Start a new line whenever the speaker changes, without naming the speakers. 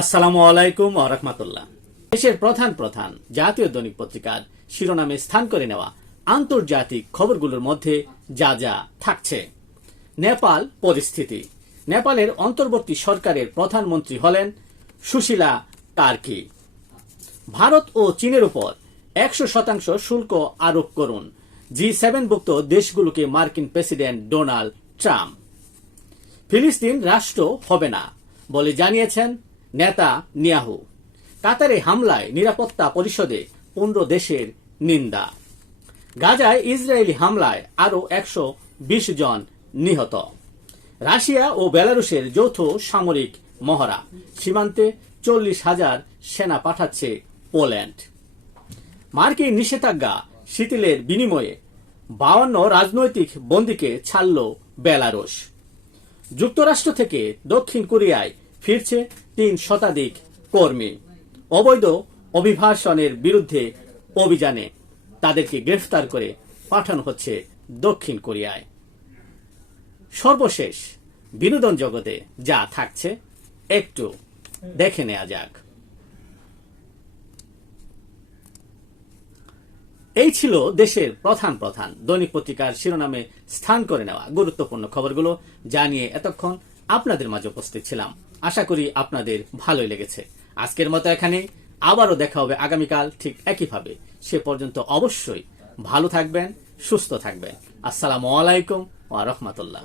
আসসালামু আলাইকুম রহমতুল্লাহ। দেশের প্রধান প্রধান জাতীয় দৈনিক পত্রিকার শিরোনামে স্থান করে নেওয়া আন্তর্জাতিক খবরগুলোর মধ্যে যা যা থাকছে। নেপাল পরিস্থিতি। নেপালের অন্তর্বর্তী সরকারের প্রধানমন্ত্রী হলেন সুশীলা কার্কি। ভারত ও চীনের উপর একশো শতাংশ শুল্ক আরোপ করুন জি সেভেনভুক্ত দেশগুলোকে মার্কিন প্রেসিডেন্ট ডোনাল্ড ট্রাম্প। ফিলিস্তিন রাষ্ট্র হবে না বলে জানিয়েছেন নেতা নিয়াহু। কাতারে হামলায় নিরাপত্তা পরিষদে পনেরো দেশের নিন্দা। গাজায় ইসরায়েলি হামলায় আরও একশো বিশ জন নিহত। রাশিয়া ও বেলারুশের যৌথ সামরিক মহড়া। সীমান্তে চল্লিশ হাজার সেনা পাঠাচ্ছে পোল্যান্ড। মার্কিন নিষেধাজ্ঞা শিথিলের বিনিময়ে বাউন্ন রাজনৈতিক বন্দীকে ছাড়ল বেলারুশ। যুক্তরাষ্ট্র থেকে দক্ষিণ কোরিয়ায় ফিরছে তিন শতাধিক কর্মী। অবৈধ অভিভাষণের বিরুদ্ধে অভিযানে তাদেরকে গ্রেফতার করে পাঠানো হচ্ছে দক্ষিণ কোরিয়ায়। সর্বশেষ বিনোদন জগতে যা থাকছে, একটু দেখে নেওয়া যাক। এই ছিল দেশের প্রধান প্রধান দৈনিক পত্রিকার শিরোনামে স্থান করে নেওয়া গুরুত্বপূর্ণ খবরগুলো। জানিয়ে এতক্ষণ আপনাদের মাঝে উপস্থিত ছিলাম। আশা করি আপনাদের ভালোই লেগেছে। আজকের মতো এখানে। আবারও দেখা হবে আগামীকাল ঠিক একইভাবে। সে পর্যন্ত অবশ্যই ভালো থাকবেন, সুস্থ থাকবেন। আসসালামু আলাইকুম ওয়া রাহমাতুল্লাহ।